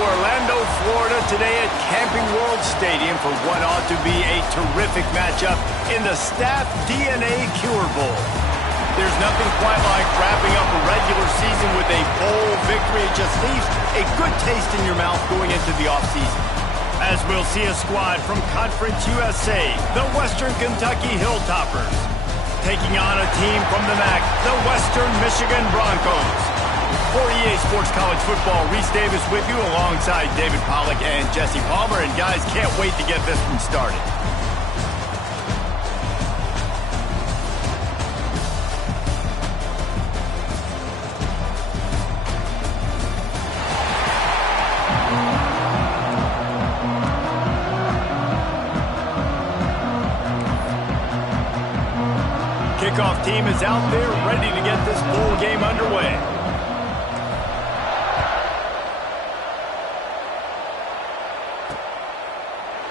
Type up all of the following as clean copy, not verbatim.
Orlando, Florida today at Camping World Stadium for what ought to be a terrific matchup in the Staff DNA Cure Bowl. There's nothing quite like wrapping up a regular season with a bowl victory. It just leaves a good taste in your mouth going into the offseason. As we'll see a squad from Conference USA, the Western Kentucky Hilltoppers, taking on a team from the MAC, the Western Michigan Broncos. For EA Sports College Football, Reese Davis with you alongside David Pollack and Jesse Palmer. And guys, can't wait to get this one started. Kickoff team is out there ready to get this bowl game underway.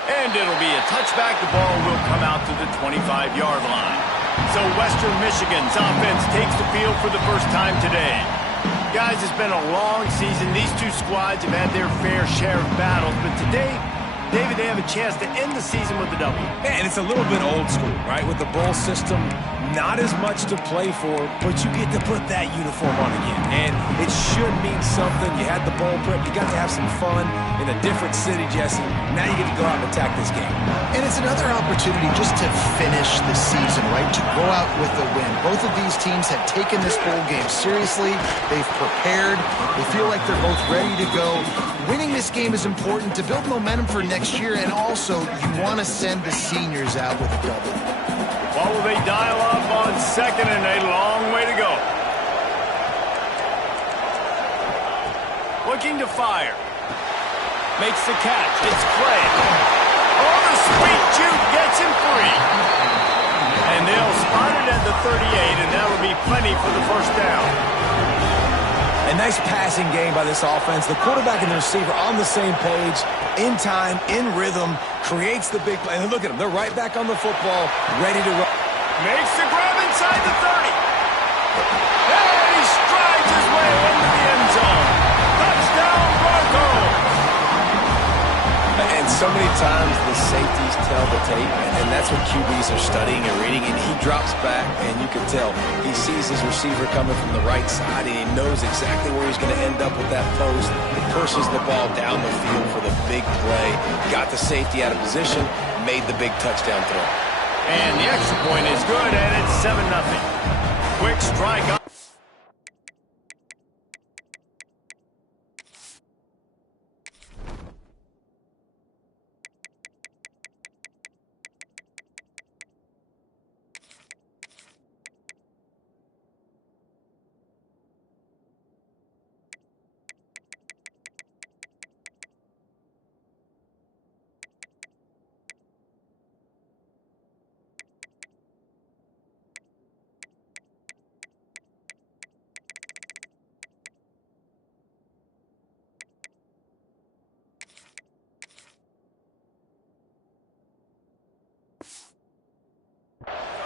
And it'll be a touchback. The ball will come out to the 25-yard line. So Western Michigan's offense takes the field for the first time today. Guys, it's been a long season. These two squads have had their fair share of battles, but today, David, they have a chance to end the season with a W. And it's a little bit old school, right? With the bowl system, not as much to play for, but you get to put that uniform on again. And it should mean something. You had the bowl prep. You got to have some fun in a different city, Jesse. Now you get to go out and attack this game. And it's another opportunity just to finish the season, right? To go out with a win. Both of these teams have taken this bowl game seriously. They've prepared. They feel like they're both ready to go. Winning this game is important to build momentum for next year, and also you want to send the seniors out with a W. What will they dial up on second, and a long way to go? Looking to fire. Makes the catch. It's Clay. Oh, the sweet juke gets him free. And they'll spot it at the 38, and that will be plenty for the first down. A nice passing game by this offense. The quarterback and the receiver on the same page, in time, in rhythm, creates the big play. And look at them. They're right back on the football, ready to run. Makes the grab inside the 30. And he strides his way into the end zone. Touchdown, Broncos. And so many times the safeties tell the tape, and that's what QBs are studying and reading, and he drops back, and you can tell he sees his receiver coming from the right side, and he knows exactly where he's going to end up with that post. He pushes the ball down the field for the big play, got the safety out of position, made the big touchdown throw. And the extra point is good, and it's 7-0. Quick strike up.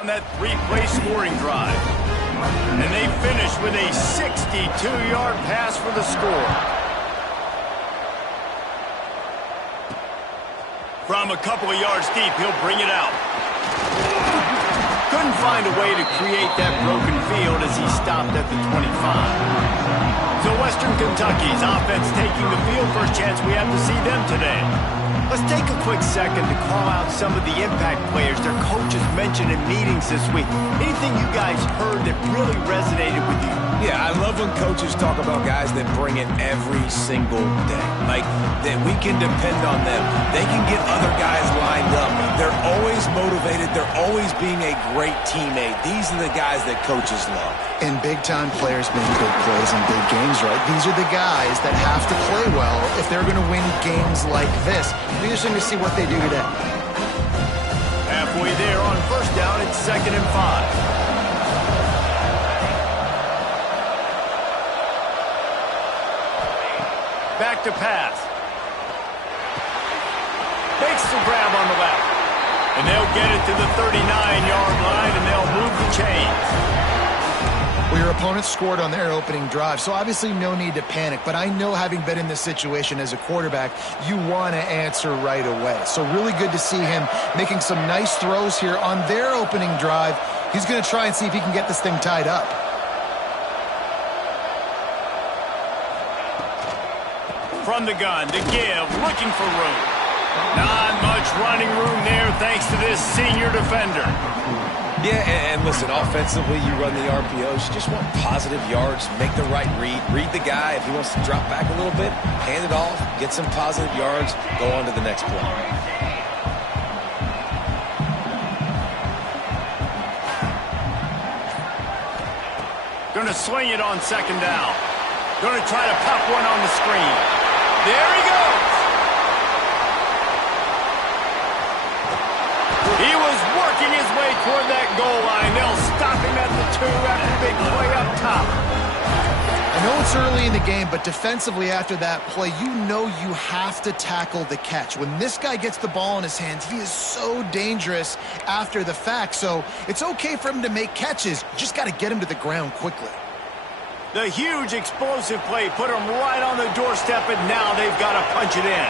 On that three-play scoring drive. And they finish with a 62-yard pass for the score. From a couple of yards deep, he'll bring it out. Couldn't find a way to create that broken field as he stopped at the 25. So Western Kentucky's offense taking the field. First chance we have to see them today. Let's take a quick second to call out some of the impact players their coaches mentioned in meetings this week. Anything you guys heard that really resonated with you? Yeah, I love when coaches talk about guys that bring it every single day. Like, that we can depend on them. They can get other guys lined up. They're always motivated. They're always being a great teammate. These are the guys that coaches love. And big-time players make big plays in big games, right? These are the guys that have to play well if they're going to win games like this. It'll be interesting to see what they do today. Halfway there on first down, it's 2nd and 5. Back to pass. Makes the grab on the left. And they'll get it to the 39-yard line, and they'll move the chains. Well, your opponent scored on their opening drive, so obviously no need to panic. But I know, having been in this situation as a quarterback, you want to answer right away. So really good to see him making some nice throws here on their opening drive. He's going to try and see if he can get this thing tied up. From the gun, to give, looking for room. Not much running room there thanks to this senior defender. Yeah, and listen, offensively, you run the RPOs. You just want positive yards, make the right read. Read the guy. If he wants to drop back a little bit, hand it off, get some positive yards, go on to the next play. Going to swing it on second down. Going to try to pop one on the screen. There he goes. He was working his way toward that goal line. They'll stop him at the 2 after the big play up top. I know it's early in the game, but defensively after that play, you know you have to tackle the catch. When this guy gets the ball in his hands, he is so dangerous after the fact. So it's okay for him to make catches. You just got to get him to the ground quickly. The huge explosive play put him right on the doorstep, and now they've got to punch it in.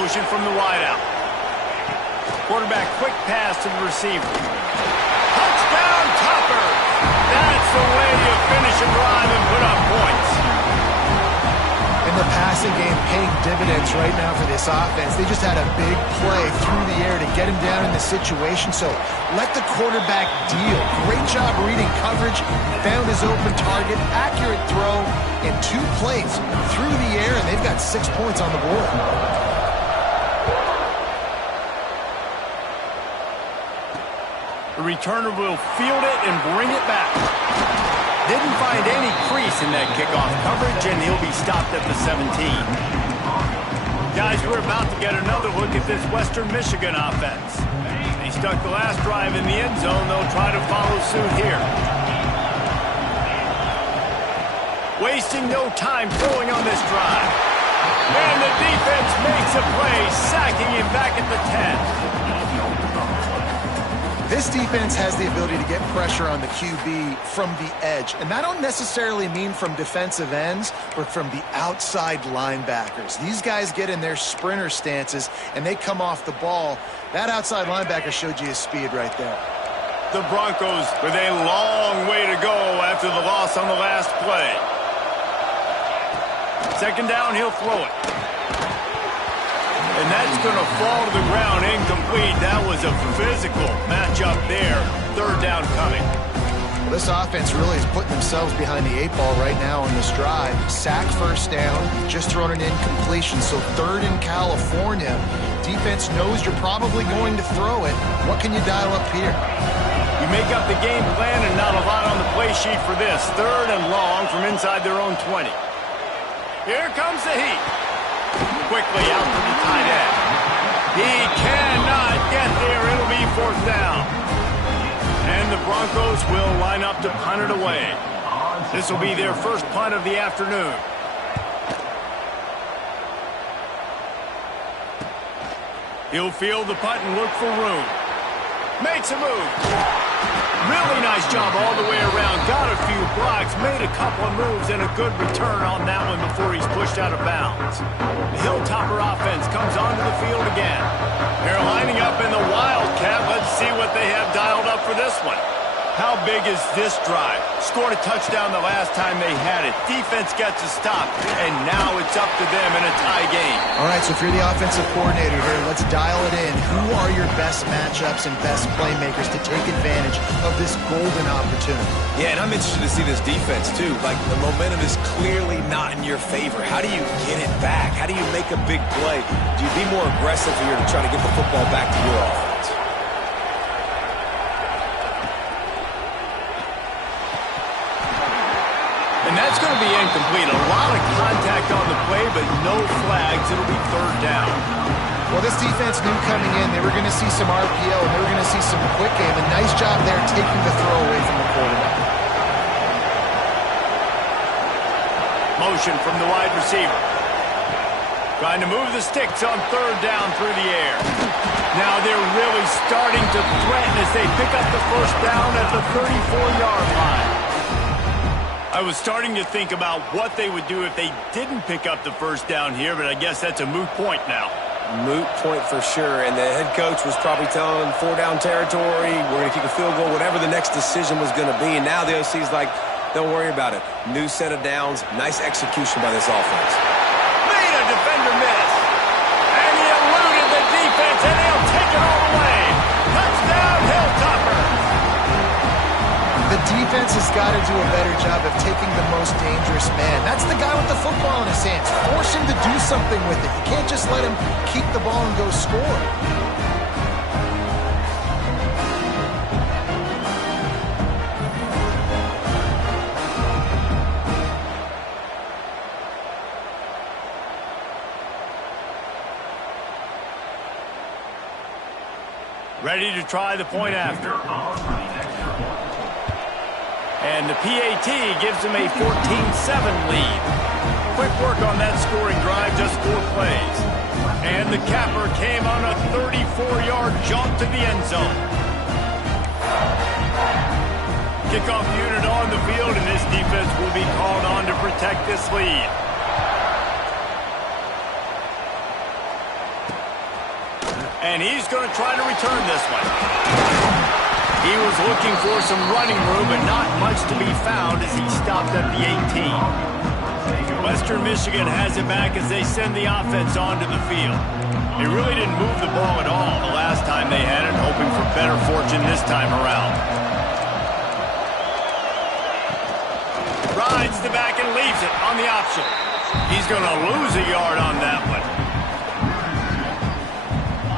Motion from the wideout. Quarterback quick pass to the receiver. Touchdown, Toppers! That's the way you finish a drive and put up points. And the passing game paying dividends right now for this offense. They just had a big play through the air to get him down in the situation. So let the quarterback deal. Great job reading coverage. Found his open target. Accurate throw. And 2 plays through the air, and they've got 6 points on the board. The returner will field it and bring it back. Didn't find any crease in that kickoff coverage, and he'll be stopped at the 17. Guys, we're about to get another look at this Western Michigan offense. They stuck the last drive in the end zone. They'll try to follow suit here. Wasting no time throwing on this drive. And the defense makes a play, sacking him back at the 10. This defense has the ability to get pressure on the QB from the edge. And that don't necessarily mean from defensive ends, but from the outside linebackers. These guys get in their sprinter stances, and they come off the ball. That outside linebacker showed you his speed right there. The Broncos with a long way to go after the loss on the last play. Second down, he'll throw it. And that's going to fall to the ground incomplete. That was a physical matchup there. Third down coming. Well, this offense really is putting themselves behind the 8 ball right now on this drive. Sack first down, just thrown an incompletion. So third in California. Defense knows you're probably going to throw it. What can you dial up here? You make up the game plan and not a lot on the play sheet for this. Third and long from inside their own 20. Here comes the heat. Quickly out to the tight end. He cannot get there. It'll be fourth down. And the Broncos will line up to punt it away. This will be their first punt of the afternoon. He'll field the punt and look for room. Makes a move. Really nice job all the way around. Got a few blocks, made a couple of moves, and a good return on that one before he's pushed out of bounds. The Hilltopper offense comes onto the field again. They're lining up in the Wildcat. Let's see what they have dialed up for this one. How big is this drive? Scored a touchdown the last time they had it. Defense gets a stop, and now it's up to them in a tie game. All right, so if you're the offensive coordinator here, let's dial it in. Who are your best matchups and best playmakers to take advantage of this golden opportunity? Yeah, and I'm interested to see this defense, too. Like, the momentum is clearly not in your favor. How do you get it back? How do you make a big play? Do you be more aggressive here to try to get the football back to your offense? And that's going to be incomplete. A lot of contact on the play, but no flags. It'll be third down. Well, this defense knew coming in they were going to see some RPO, and they were going to see some quick game. A nice job there taking the throw away from the quarterback. Motion from the wide receiver. Trying to move the sticks on third down through the air. Now they're really starting to threaten as they pick up the first down at the 34-yard line. I was starting to think about what they would do if they didn't pick up the first down here, but I guess that's a moot point now. Moot point for sure, and the head coach was probably telling them 4-down territory, we're going to kick a field goal, whatever the next decision was going to be, and now the OC's like, don't worry about it. New set of downs, nice execution by this offense. Made a defender miss, and he eluded the defense, and he'll take it all the way. Touchdown, Hilltoppers! The defense has got to do a better job of taking the most dangerous man. That's the guy with the football in his hands. Force him to do something with it. You can't just let him keep the ball and go score. Ready to try the point after. And the PAT gives them a 14-7 lead. Quick work on that scoring drive, just 4 plays. And the capper came on a 34-yard jaunt to the end zone. Kickoff unit on the field, and this defense will be called on to protect this lead. And he's going to try to return this one. He was looking for some running room, but not much to be found as he stopped at the 18. Western Michigan has it back as they send the offense onto the field. They really didn't move the ball at all the last time they had it, hoping for better fortune this time around. Rides the back and leaves it on the option. He's going to lose a yard on that one.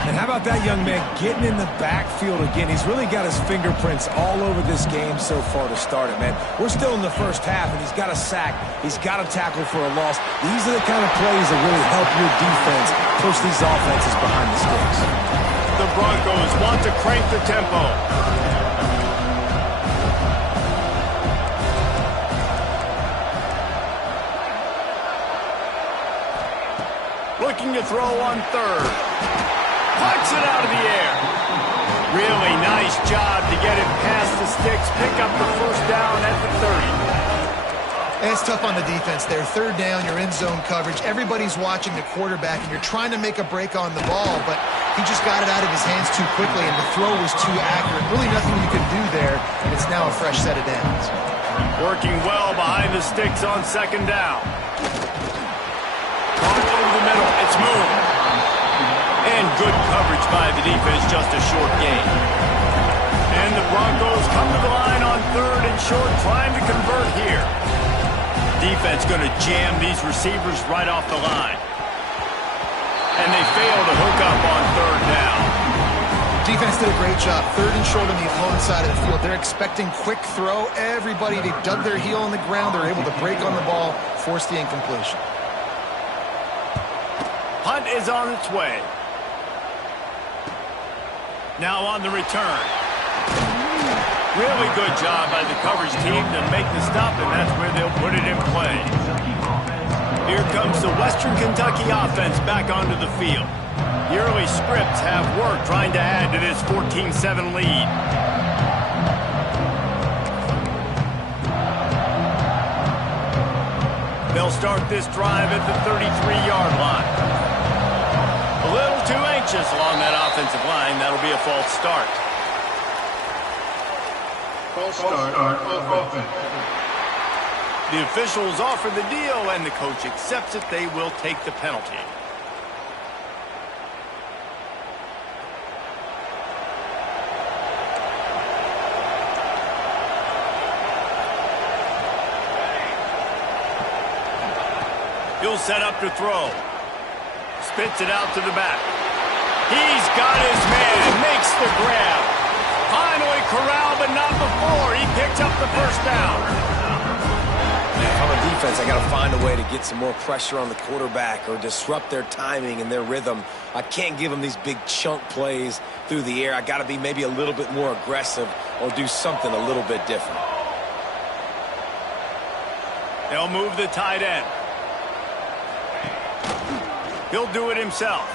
And how about that young man getting in the backfield again? He's really got his fingerprints all over this game so far to start it, man. We're still in the first half, and he's got a sack. He's got a tackle for a loss. These are the kind of plays that really help your defense push these offenses behind the sticks. The Broncos want to crank the tempo. Looking to throw on third. Puts it out of the air. Really nice job to get it past the sticks. Pick up the first down at the 30. And it's tough on the defense there. Third down, you're in zone coverage. Everybody's watching the quarterback, and you're trying to make a break on the ball, but he just got it out of his hands too quickly, and the throw was too accurate. Really nothing you could do there, and it's now a fresh set of downs. Working well behind the sticks on second down. Caught over the middle. It's moved. And good coverage by the defense, just a short gain. And the Broncos come to the line on third and short, trying to convert here. Defense going to jam these receivers right off the line. And they fail to hook up on third down. Defense did a great job. Third and short on the opponent's side of the field. They're expecting quick throw. Everybody, they dug their heel in the ground. They're able to break on the ball, force the incompletion. Punt is on its way. Now on the return. Really good job by the coverage team to make the stop, and that's where they'll put it in play. Here comes the Western Kentucky offense back onto the field. The early scripts have worked trying to add to this 14-7 lead. They'll start this drive at the 33-yard line. A little too anxious along that offensive line. That'll be a false start. False start on offense. The officials offer the deal, and the coach accepts it. They will take the penalty. He'll set up to throw. Spits it out to the back. He's got his man. Makes the grab. Finally corralled, but not before. He picks up the first down. If I'm a defense, I got to find a way to get some more pressure on the quarterback or disrupt their timing and their rhythm. I can't give them these big chunk plays through the air. I got to be maybe a little bit more aggressive or do something a little bit different. They'll move the tight end. He'll do it himself.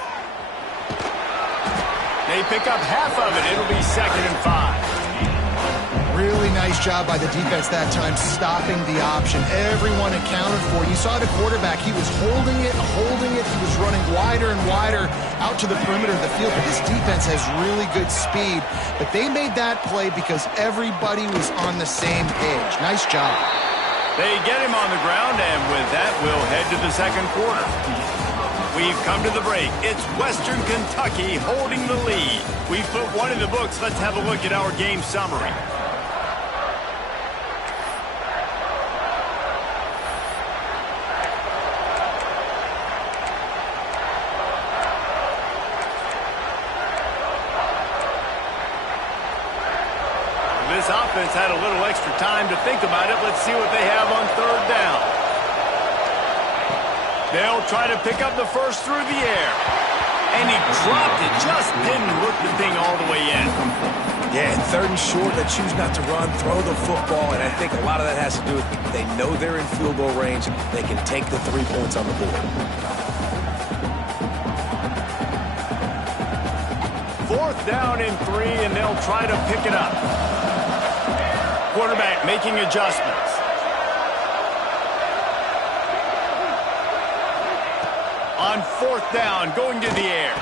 They pick up half of it. It'll be 2nd and 5. Really nice job by the defense that time, stopping the option. Everyone accounted for. You saw the quarterback. He was holding it. He was running wider and wider out to the perimeter of the field. But this defense has really good speed. But they made that play because everybody was on the same page. Nice job. They get him on the ground, and with that, we'll head to the second quarter. We've come to the break. It's Western Kentucky holding the lead. We've put one in the books. Let's have a look at our game summary. This offense had a little extra time to think about it. Let's see what they have on 3rd down. They'll try to pick up the first through the air. And he dropped it. Just didn't hook the thing all the way in. Yeah, 3rd and short, they choose not to run, throw the football, and I think a lot of that has to do with they know they're in field goal range. They can take the 3 points on the board. 4th down and 3, and they'll try to pick it up. Quarterback making adjustments. On 4th down, going to the air.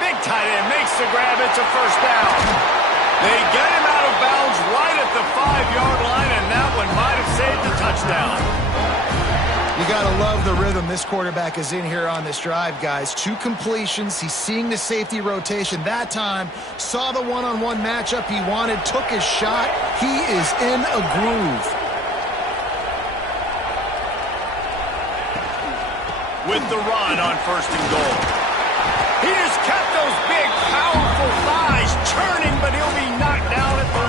Big tight end makes the grab. It's a 1st down. They get him out of bounds right at the 5-yard line, and that one might have saved the touchdown. You got to love the rhythm this quarterback is in here on this drive, guys. 2 completions. He's seeing the safety rotation. That time, saw the one-on-one matchup he wanted, took his shot. He is in a groove. With the run on 1st and goal. He just kept those big, powerful thighs churning, but he'll be knocked down at the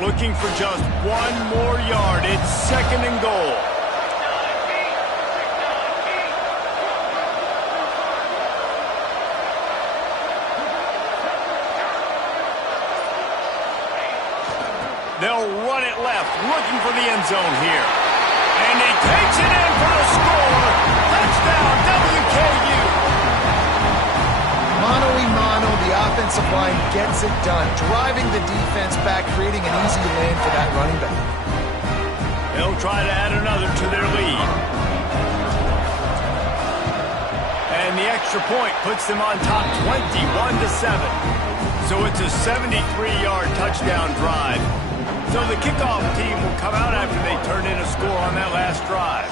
1. Looking for just 1 more yard. It's 2nd and goal. They'll run it left, looking for the end zone here. And he takes it in for the score. Touchdown, WKU. Mano-a-mano, the offensive line gets it done, driving the defense back, creating an easy lane for that running back. They'll try to add another to their lead. And the extra point puts them on top 21-7. So it's a 73-yard touchdown drive. So the kickoff team will come out after they turn in a score on that last drive.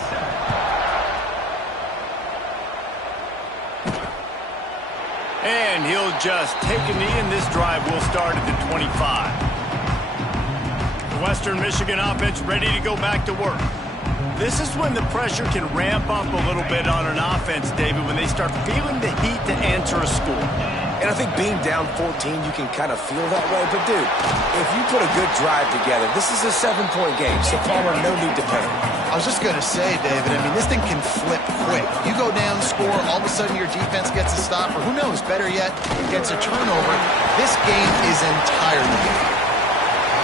And he'll just take a knee, and this drive will start at the 25. The Western Michigan offense ready to go back to work. This is when the pressure can ramp up a little bit on an offense, David, when they start feeling the heat to answer a score. And I think being down 14, you can kind of feel that way. But, dude, if you put a good drive together, this is a 7-point game. So, Palmer, no need to panic. I was just going to say, David, I mean, this thing can flip quick. You go down, score, all of a sudden your defense gets a stop, or who knows, better yet, gets a turnover. This game is entirely different.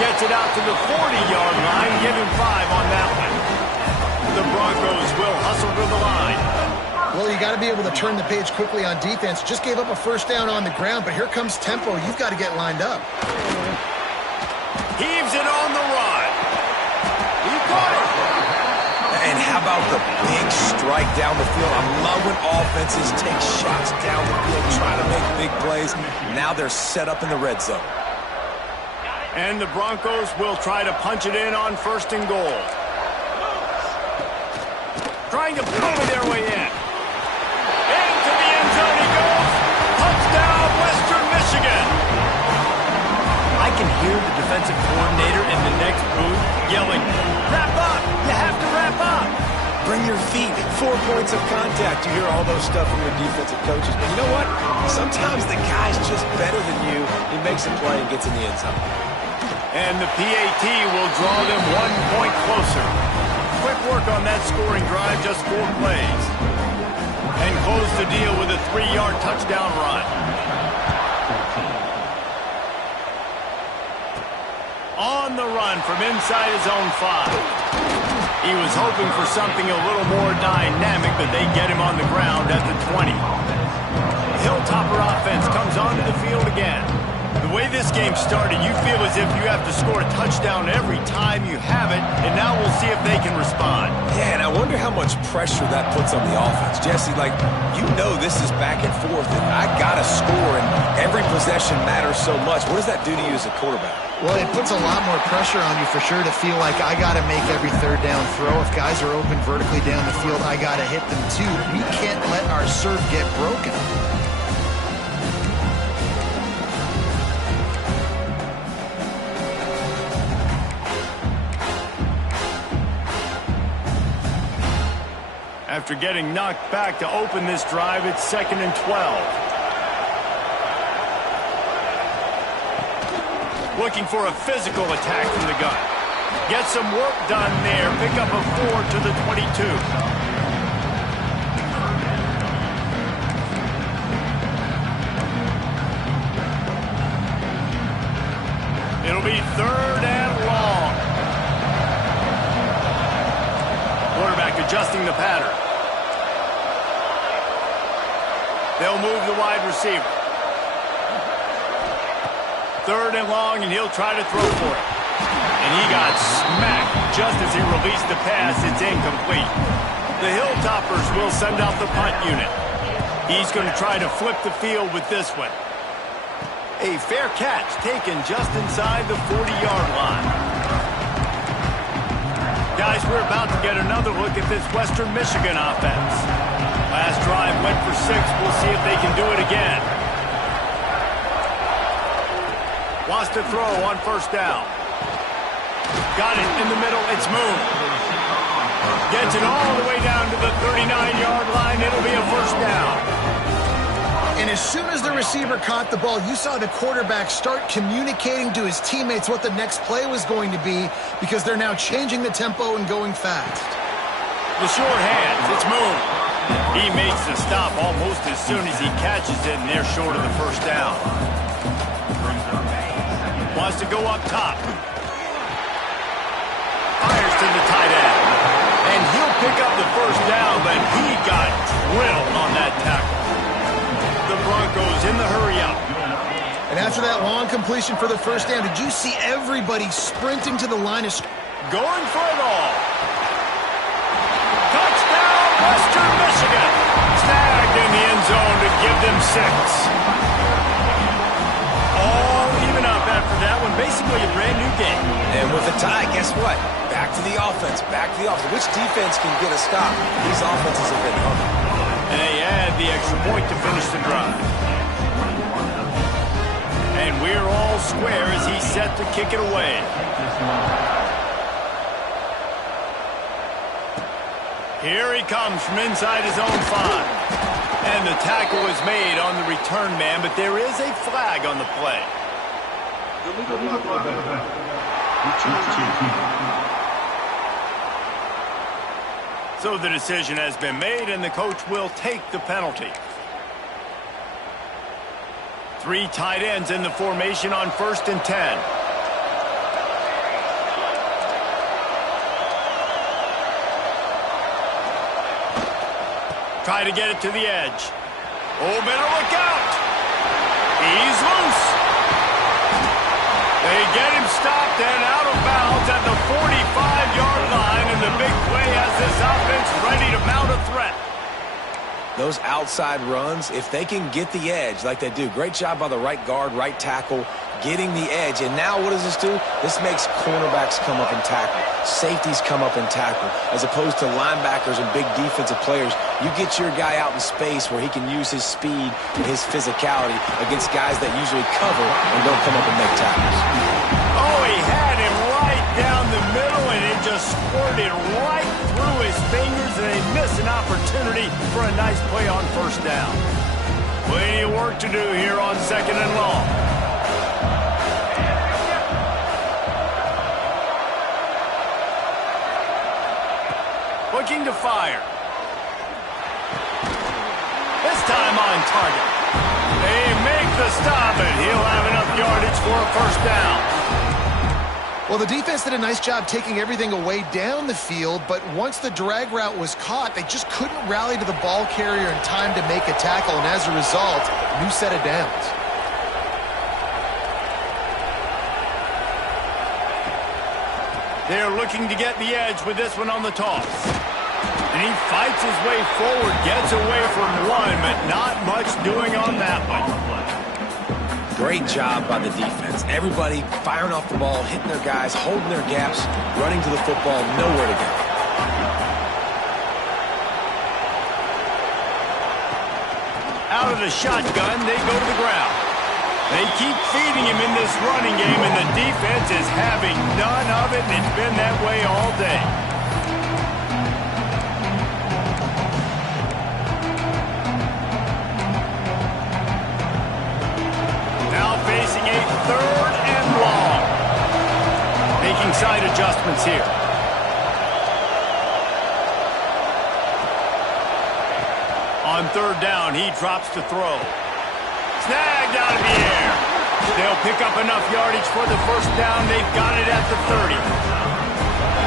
Gets it out to the 40-yard line, give him 5 on that one. The Broncos will hustle to the line. Well, you got to be able to turn the page quickly on defense. Just gave up a 1st down on the ground, but here comes tempo. You've got to get lined up. Heaves it on the run. He caught it. And how about the big strike down the field? I love when offenses take shots down the field, trying to make big plays. Now they're set up in the red zone. And the Broncos will try to punch it in on 1st and goal. Trying to bully their way in. Into the end zone he goes. Touchdown, Western Michigan. I can hear the defensive coordinator in the next booth yelling, "Wrap up! You have to wrap up!" Bring your feet. 4 points of contact. You hear all those stuff from your defensive coaches. But you know what? Sometimes the guy's just better than you. He makes a play and gets in the end zone. And the PAT will draw them 1 point closer. Quick work on that scoring drive, just 4 plays. And close the deal with a 3-yard touchdown run. On the run from inside his own 5. He was hoping for something a little more dynamic, but they get him on the ground at the 20. Hilltopper offense comes onto the field again. The way this game started, you feel as if you have to score a touchdown every time you have it, and now we'll see if they can respond. Yeah, and I wonder how much pressure that puts on the offense. Jesse, like, you know this is back and forth, and I got to score, and every possession matters so much. What does that do to you as a quarterback? Well, it puts a lot more pressure on you for sure to feel like I got to make every third down throw. If guys are open vertically down the field, I got to hit them too. We can't let our serve get broken. After getting knocked back to open this drive, it's 2nd and 12. Looking for a physical attack from the gun. Get some work done there. Pick up a 4 to the 22. It'll be 3rd and long. Quarterback adjusting the pattern. They'll move the wide receiver. 3rd and long, and he'll try to throw for it. And he got smacked just as he released the pass. It's incomplete. The Hilltoppers will send out the punt unit. He's going to try to flip the field with this one. A fair catch taken just inside the 40-yard line. Guys, we're about to get another look at this Western Michigan offense. Last drive went for 6. We'll see if they can do it again. Wants to throw on 1st down. Got it in the middle. It's moved. Gets it all the way down to the 39-yard line. It'll be a 1st down. And as soon as the receiver caught the ball, you saw the quarterback start communicating to his teammates what the next play was going to be because they're now changing the tempo and going fast. The short hands. It's moved. He makes the stop almost as soon as he catches it, and they're short of the 1st down. Wants to go up top. Fires to the tight end. And he'll pick up the 1st down, but he got drilled on that tackle. The Broncos in the hurry-up. And after that long completion for the 1st down, did you see everybody sprinting to the line of going for it all? Touchdown, Western Michigan. Snagged in the end zone to give them 6. All even up after that one. Basically a brand new game. And with a tie, guess what? Back to the offense. Back to the offense. Which defense can get a stop? These offenses have been hungry. And they add the extra point to finish the drive. And we're all square as he's set to kick it away. Here he comes from inside his own 5. And the tackle is made on the return man, but there is a flag on the play. So the decision has been made, and the coach will take the penalty. 3 tight ends in the formation on 1st and 10. Try to get it to the edge. Oh, better look out. He's loose. They get him stopped and out of bounds at the 45-yard line, and the big play has this offense ready to mount a threat. Those outside runs, if they can get the edge like they do, great job by the right guard, right tackle, getting the edge. And now what does this do? This makes cornerbacks come up and tackle. Safeties come up and tackle. As opposed to linebackers and big defensive players, you get your guy out in space where he can use his speed and his physicality against guys that usually cover and don't come up and make tackles. Oh, he had him right down the middle, and it just squirted right through his fingers, and they miss an opportunity for a nice play on 1st down. Plenty of work to do here on 2nd and long. Looking to fire. This time on target. They make the stop, and he'll have enough yardage for a 1st down. Well, the defense did a nice job taking everything away down the field, but once the drag route was caught, they just couldn't rally to the ball carrier in time to make a tackle, and as a result, new set of downs. They're looking to get the edge with this one on the toss. And he fights his way forward, gets away from one, but not much doing on that one. Great job by the defense. Everybody firing off the ball, hitting their guys, holding their gaps, running to the football, nowhere to go. Out of the shotgun, they go to the ground. They keep feeding him in this running game, and the defense is having none of it, and it's been that way all day. Facing a 3rd and long. Making side adjustments here. On 3rd down, he drops to throw. Snagged out of the air. They'll pick up enough yardage for the 1st down. They've got it at the 30.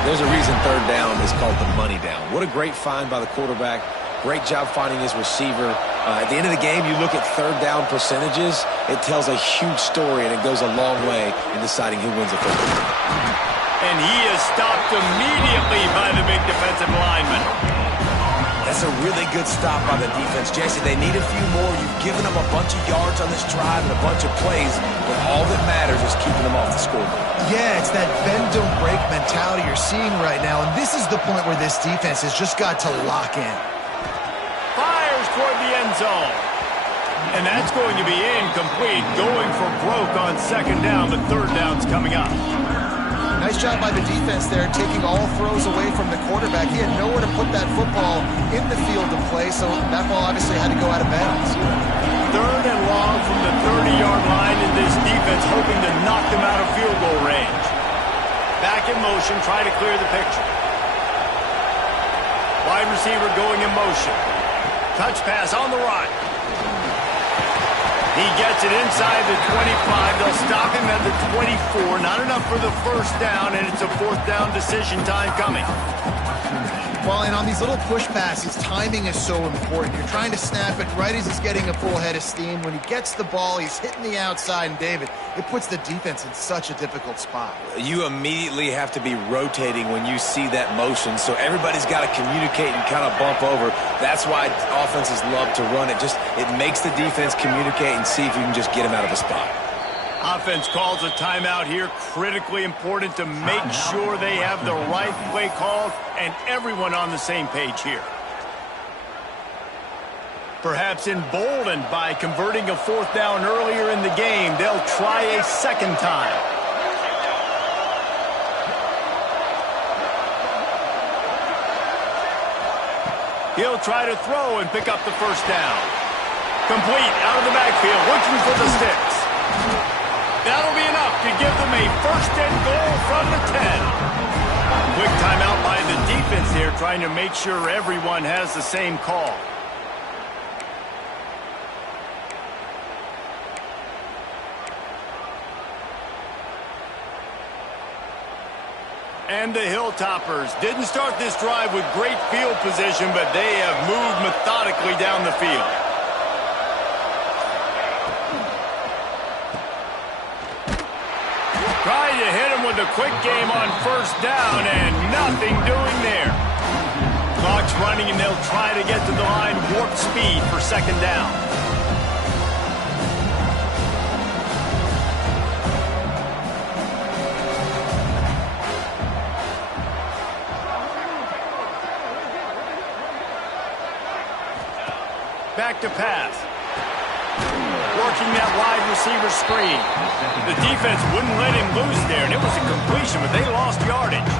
There's a reason 3rd down is called the money down. What a great find by the quarterback. Great job finding his receiver. At the end of the game, you look at 3rd down percentages. It tells a huge story, and it goes a long way in deciding who wins a football. And he is stopped immediately by the big defensive lineman. That's a really good stop by the defense. Jesse, they need a few more. You've given them a bunch of yards on this drive and a bunch of plays, but all that matters is keeping them off the scoreboard. Yeah, it's that bend, don't break mentality you're seeing right now, and this is the point where this defense has just got to lock in. Fires toward the end zone. And that's going to be incomplete. Going for broke on 2nd down, but 3rd down's coming up. Nice job by the defense there, taking all throws away from the quarterback. He had nowhere to put that football in the field to play, so that ball obviously had to go out of bounds. 3rd and long from the 30-yard line, in this defense hoping to knock them out of field goal range. Back in motion, try to clear the picture. Wide receiver going in motion. Touch pass on the run. He gets it inside the 25. They'll stop him at the 24. Not enough for the 1st down, and it's a 4th down decision time coming. Well, and on these little push passes, timing is so important. You're trying to snap it right as he's getting a full head of steam. When he gets the ball, he's hitting the outside, and David, it puts the defense in such a difficult spot. You immediately have to be rotating when you see that motion, so everybody's got to communicate and kind of bump over. That's why offenses love to run it. It makes the defense communicate and see if you can just get him out of a spot. Offense calls a timeout here. Critically important to make sure they have the right play called and everyone on the same page here. Perhaps emboldened by converting a 4th down earlier in the game, they'll try a 2nd time. He'll try to throw and pick up the 1st down. Complete out of the backfield, looking for the sticks. That'll be enough to give them a 1st and goal from the 10. Quick timeout by the defense here, trying to make sure everyone has the same call. And the Hilltoppers didn't start this drive with great field position, but they have moved methodically down the field. Trying to hit him with a quick game on 1st down, and nothing doing there. Clock's running, and they'll try to get to the line warp speed for 2nd down. Back to pass. Working that wide receiver screen. The defense wouldn't let him loose there, and it was a completion, but they lost yardage.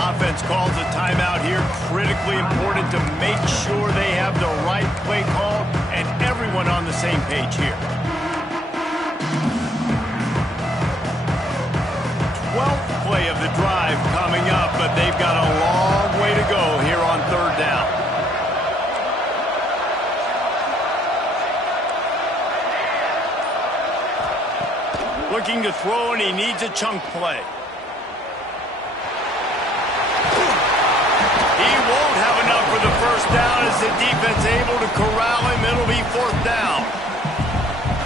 Offense calls a timeout here. Critically important to make sure they have the right play call and everyone on the same page here. 12th play of the drive coming up, but they've got a long way to go here on 3rd down. Looking to throw, and he needs a chunk play. the defense able to corral him. It'll be 4th down.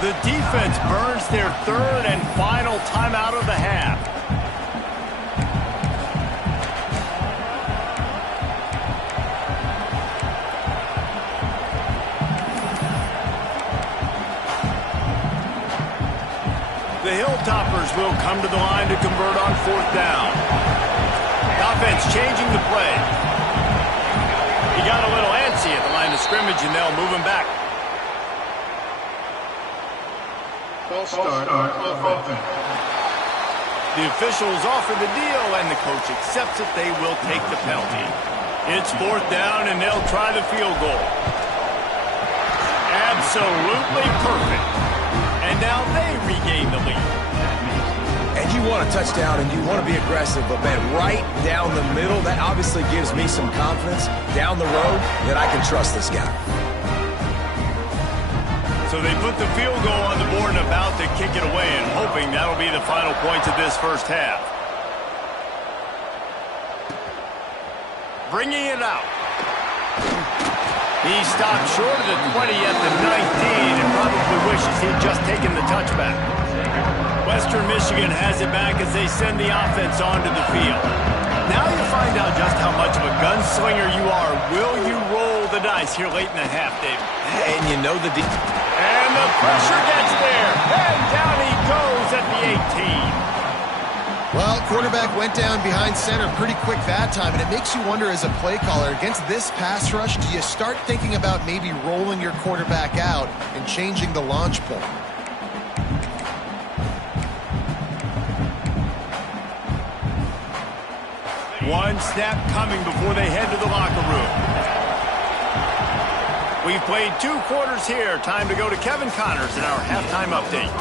The defense burns their 3rd and final timeout of the half. The Hilltoppers will come to the line to convert on 4th down. The offense changing the play. He got a little antsy at the line of scrimmage, and they'll move him back. False start on offense. The officials offer the deal, and the coach accepts it. They will take the penalty. It's 4th down, and they'll try the field goal. Absolutely perfect. And now they regain the lead. And you want a touchdown and you want to be aggressive, but man, right down the middle, that obviously gives me some confidence down the road that I can trust this guy. So they put the field goal on the board and about to kick it away, and hoping that'll be the final points of this first half. Bringing it out. He stopped short of the 20 at the 19 and probably wishes he'd just taken the touchback. Western Michigan has it back as they send the offense onto the field. Now you find out just how much of a gunslinger you are. Will you roll the dice here late in the half, David? And you know the And the pressure gets there. And down he goes at the 18. Well, quarterback went down behind center pretty quick that time, and it makes you wonder as a play caller, against this pass rush, do you start thinking about maybe rolling your quarterback out and changing the launch point? One snap coming before they head to the locker room. We've played 2 quarters here. Time to go to Kevin Connors in our halftime update.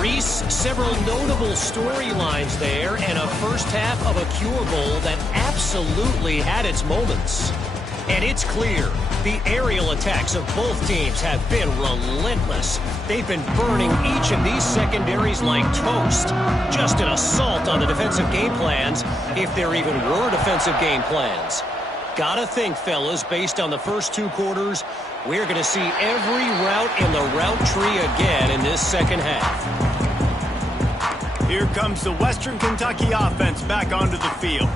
Reese, several notable storylines there, and a first half of a Cure Bowl that absolutely had its moments. And it's clear, the aerial attacks of both teams have been relentless. They've been burning each of these secondaries like toast. Just an assault on the defensive game plans, if there even were defensive game plans. Gotta think, fellas, based on the first 2 quarters, we're going to see every route in the route tree again in this second half. Here comes the Western Kentucky offense back onto the field.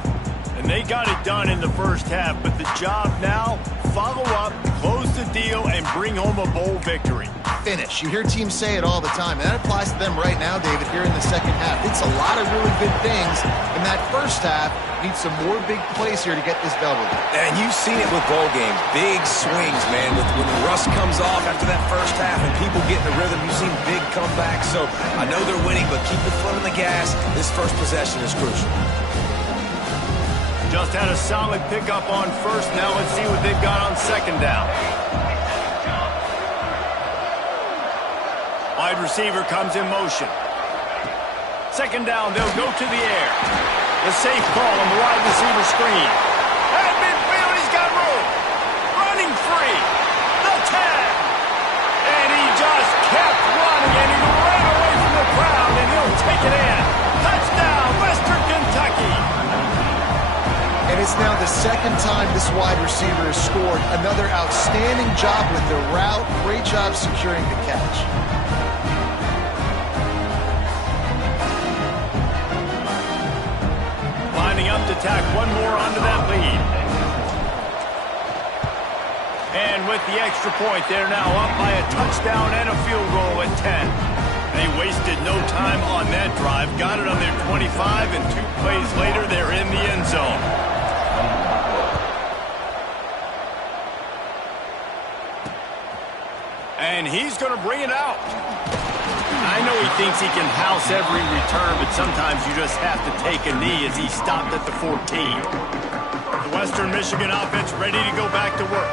And they got it done in the first half, but the job now, follow up, close the deal, and bring home a bowl victory. Finish. You hear teams say it all the time, and that applies to them right now, David, here in the second half. It's a lot of really good things, and that first half needs some more big plays here to get this double. And you've seen it with bowl games. Big swings, man. When the rust comes off after that first half and people get in the rhythm, you've seen big comebacks. So I know they're winning, but keep the foot on the gas. This first possession is crucial. Just had a solid pickup on first. Now let's see what they've got on second down. Wide receiver comes in motion. Second down, they'll go to the air. The safe ball on the wide receiver screen. At midfield, he's got room. Running free. The tag. And he just kept running, and he ran away from the crowd, and he'll take it in. Touchdown, Western Kentucky. And it's now the second time this wide receiver has scored. Another outstanding job with the route. Great job securing the catch. Lining up to tack one more onto that lead. And with the extra point, they're now up by a touchdown and a field goal at 10. They wasted no time on that drive. Got it on their 25, and 2 plays later, they're in the end zone. And he's going to bring it out. I know he thinks he can house every return, but sometimes you just have to take a knee as he stopped at the 14. The Western Michigan offense ready to go back to work.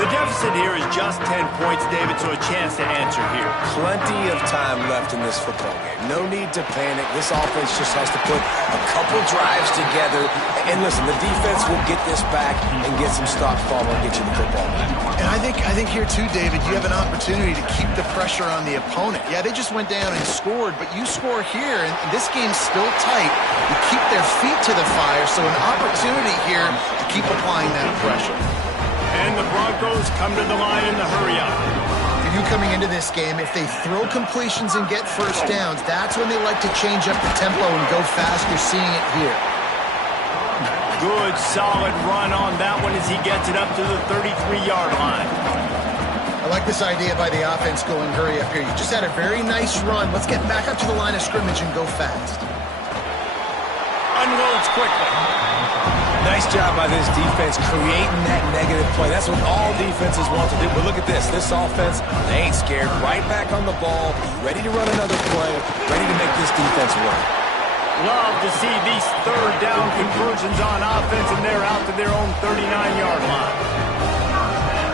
The deficit here is just 10 points, David, so a chance to answer here. Plenty of time left in this football game. No need to panic. This offense just has to put a couple drives together. And listen, the defense will get this back and get some stops following and get you the football back. And I think here too, David, you have an opportunity to keep the pressure on the opponent. Yeah, they just went down and scored, but you score here, and this game's still tight. You keep their feet to the fire, so an opportunity here to keep applying that pressure. And the Broncos come to the line in the hurry-up. For you coming into this game, if they throw completions and get first downs, that's when they like to change up the tempo and go fast. You're seeing it here. Good, solid run on that one as he gets it up to the 33-yard line. I like this idea by the offense going hurry up here. You just had a very nice run. Let's get back up to the line of scrimmage and go fast. Unloads quickly. Nice job by this defense creating that negative play. That's what all defenses want to do. But look at this. This offense, they ain't scared. Right back on the ball, ready to run another play, ready to make this defense work. Love to see these third down conversions on offense, and they're out to their own 39-yard line.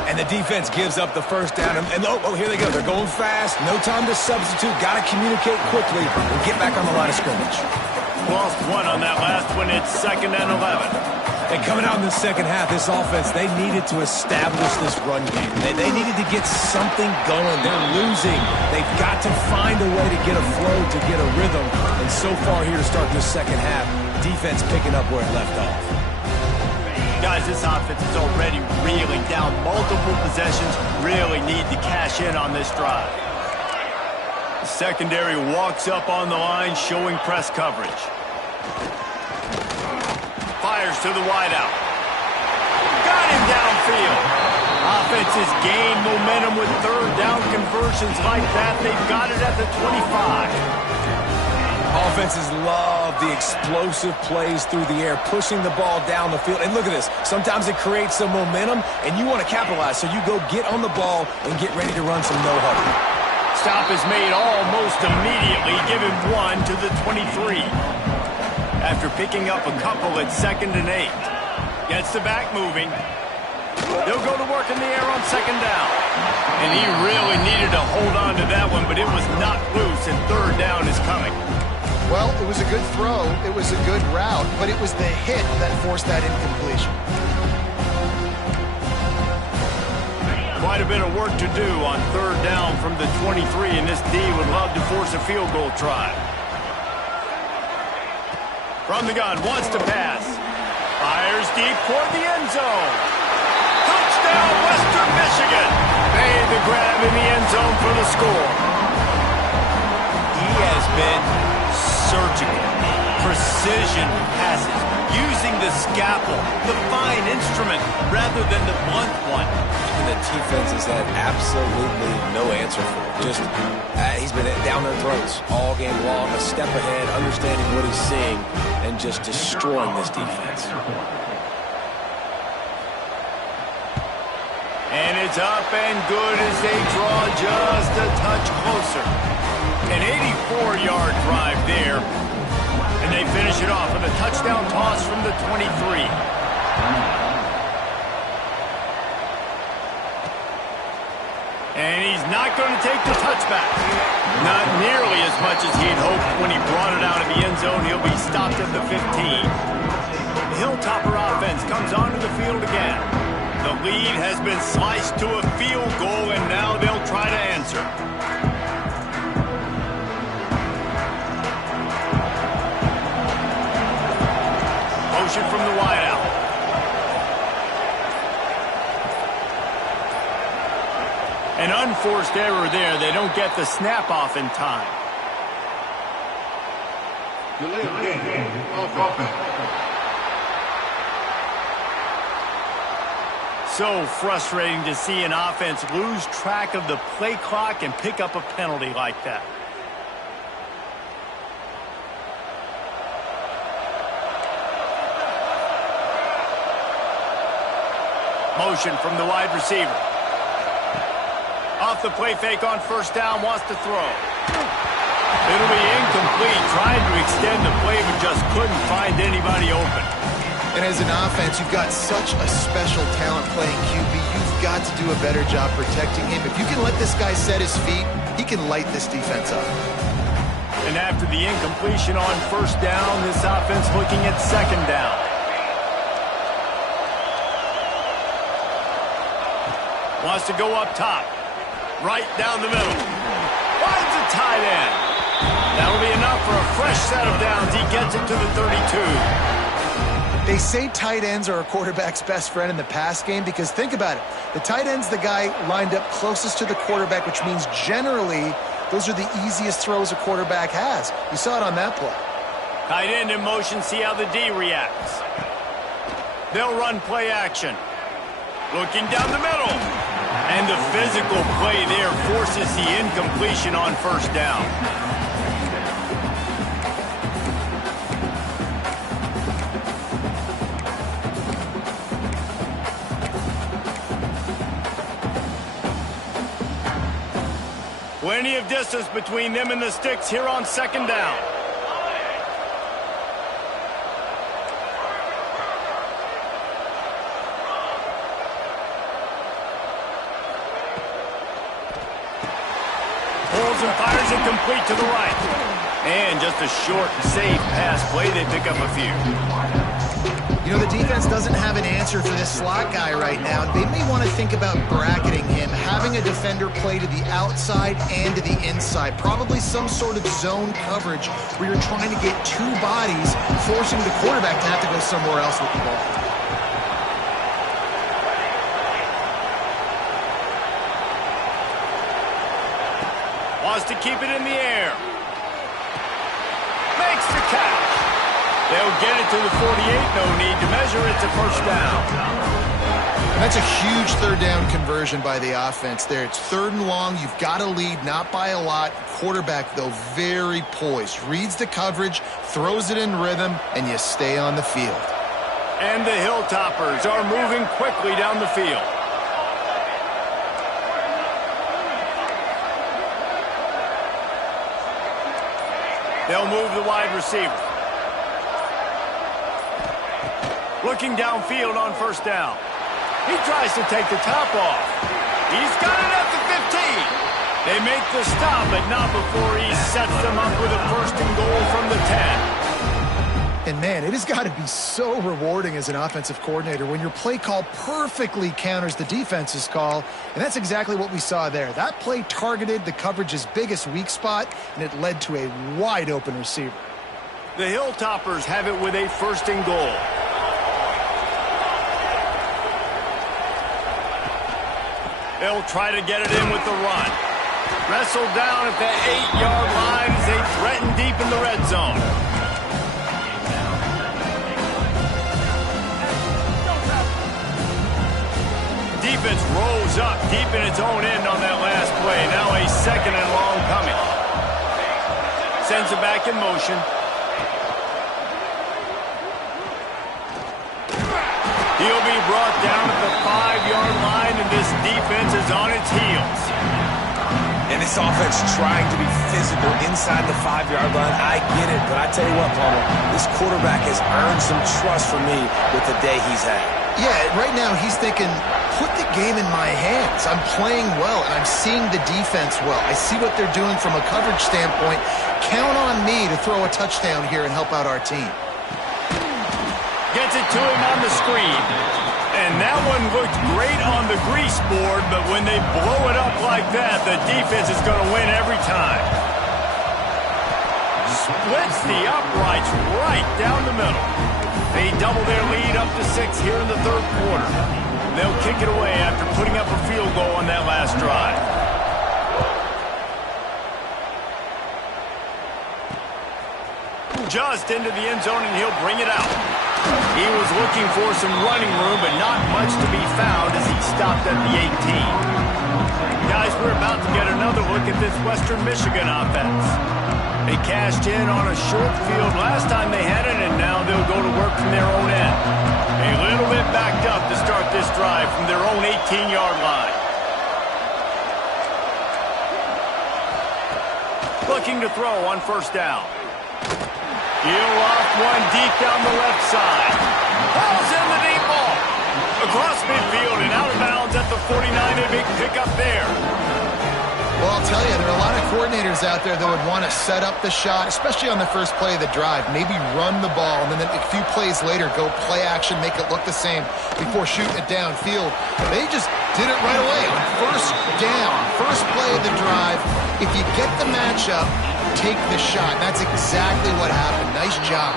And the defense gives up the first down. And here they go. They're going fast. No time to substitute. Got to communicate quickly and get back on the line of scrimmage. Lost one on that last one. It's 2nd and 11. And coming out in the second half, this offense, they needed to establish this run game. They needed to get something going. They're losing. They've got to find a way to get a flow, to get a rhythm. And so far here to start this second half, defense picking up where it left off. Guys, this offense is already reeling down multiple possessions. Really need to cash in on this drive. The secondary walks up on the line, showing press coverage. Fires to the wideout. Got him downfield. Offenses gain momentum with third down conversions like that. They've got it at the 25. Offenses love the explosive plays through the air, pushing the ball down the field. And look at this. Sometimes it creates some momentum, and you want to capitalize. So you go get on the ball and get ready to run some no-huddle. Stop is made almost immediately, giving one to the 23. After picking up a couple at 2nd and 8. Gets the back moving. They'll go to work in the air on 2nd down. And he really needed to hold on to that one, but it was not loose, and 3rd down is coming. Well, it was a good throw. It was a good route, but it was the hit that forced that incompletion. Quite a bit of work to do on 3rd down from the 23, and this D would love to force a field goal try. From the gun, wants to pass. Fires deep toward the end zone. Touchdown, Western Michigan. Made the grab in the end zone for the score. He has been surgical. Precision passes. Using the scalpel, the fine instrument, rather than the blunt one. And the defense has had absolutely no answer for it. Just, he's been down their throats all game long, a step ahead, understanding what he's seeing, and just destroying this defense. And it's up and good as they draw just a touch closer. An 84-yard drive there. And they finish it off with a touchdown toss from the 23. And he's not going to take the touchback. Not nearly as much as he'd hoped when he brought it out of the end zone. He'll be stopped at the 15. The Hilltopper offense comes onto the field again. The lead has been sliced to a field goal, and now they'll try to answer. Motion from the wideout. An unforced error there. They don't get the snap off in time. So frustrating to see an offense lose track of the play clock and pick up a penalty like that. Motion from the wide receiver. Off the play fake on 1st down, wants to throw. It'll be incomplete. Tried to extend the play, but just couldn't find anybody open. And as an offense, you've got such a special talent playing QB. You've you've got to do a better job protecting him. If you can let this guy set his feet, he can light this defense up. And after the incompletion on first down, this offense looking at second down. Wants to go up top. Right down the middle. Finds a tight end. That'll be enough for a fresh set of downs. He gets it to the 32. They say tight ends are a quarterback's best friend in the pass game because think about it. The tight end's the guy lined up closest to the quarterback, which means generally those are the easiest throws a quarterback has. You saw it on that play. Tight end in motion, see how the D reacts. They'll run play action. Looking down the middle. And the physical play there forces the incompletion on first down. Plenty of distance between them and the sticks here on second down. Pulls and fires it complete to the right. And just a short, safe pass play. They pick up a few. You know, the defense doesn't have an answer for this slot guy right now. They may want to think about bracketing him, having a defender play to the outside and to the inside. Probably some sort of zone coverage where you're trying to get two bodies, forcing the quarterback to have to go somewhere else with the ball. Wants to keep it in the air. Makes the catch. They'll get it to the 48. No need to measure. It's a first down. And that's a huge third down conversion by the offense there. It's third and long. You've got to lead, not by a lot. Quarterback, though, very poised. Reads the coverage, throws it in rhythm, and you stay on the field. And the Hilltoppers are moving quickly down the field. They'll move the wide receiver. Looking downfield on first down. He tries to take the top off. He's got it at the 15. They make the stop, but not before he sets them up with a first and goal from the 10. And, man, it has got to be so rewarding as an offensive coordinator when your play call perfectly counters the defense's call, and that's exactly what we saw there. That play targeted the coverage's biggest weak spot, and it led to a wide-open receiver. The Hilltoppers have it with a first and goal. They'll try to get it in with the run. Wrestled down at the 8-yard line as they threaten deep in the red zone. Defense rolls up deep in its own end on that last play. Now a second and long coming. Sends it back in motion. He'll be brought down at the 5-yard line, and this defense is on its heels. And this offense trying to be physical inside the 5-yard line. I get it, but I tell you what, Palmer, this quarterback has earned some trust from me with the day he's had. Yeah, right now he's thinking, put the game in my hands. I'm playing well, and I'm seeing the defense well. I see what they're doing from a coverage standpoint. Count on me to throw a touchdown here and help out our team. Gets it to him on the screen. And that one looked great on the grease board, but when they blow it up like that, the defense is going to win every time. Splits the uprights right down the middle. They double their lead up to 6 here in the third quarter. They'll kick it away after putting up a field goal on that last drive. Just into the end zone, and he'll bring it out. He was looking for some running room, but not much to be found as he stopped at the 18. Guys, we're about to get another look at this Western Michigan offense. They cashed in on a short field last time they had it, and now they'll go to work from their own end. A little bit backed up to start this drive from their own 18-yard line. Looking to throw on first down. He'll off one deep down the left side. Balls in the deep ball. Across midfield and out of bounds at the 49. A big pickup there. Well, I'll tell you, there are a lot of coordinators out there that would want to set up the shot, especially on the first play of the drive, maybe run the ball, and then a few plays later go play action, make it look the same before shooting it downfield. They just did it right away on first down, first play of the drive. If you get the matchup, take the shot. That's exactly what happened. Nice job.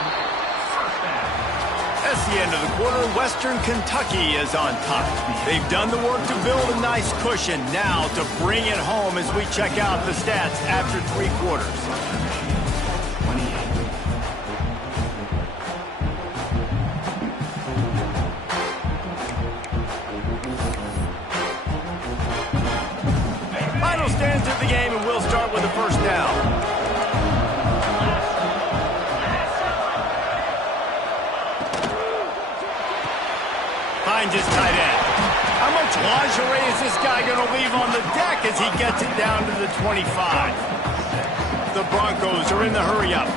That's the end of the quarter. Western Kentucky is on top. They've done the work to build a nice cushion. Now to bring it home as we check out the stats after 3 quarters. Final stands of the game, and we'll start with the first down. Finds his tight end. How much lingerie is this guy going to leave on the deck as he gets it down to the 25? The Broncos are in the hurry-up.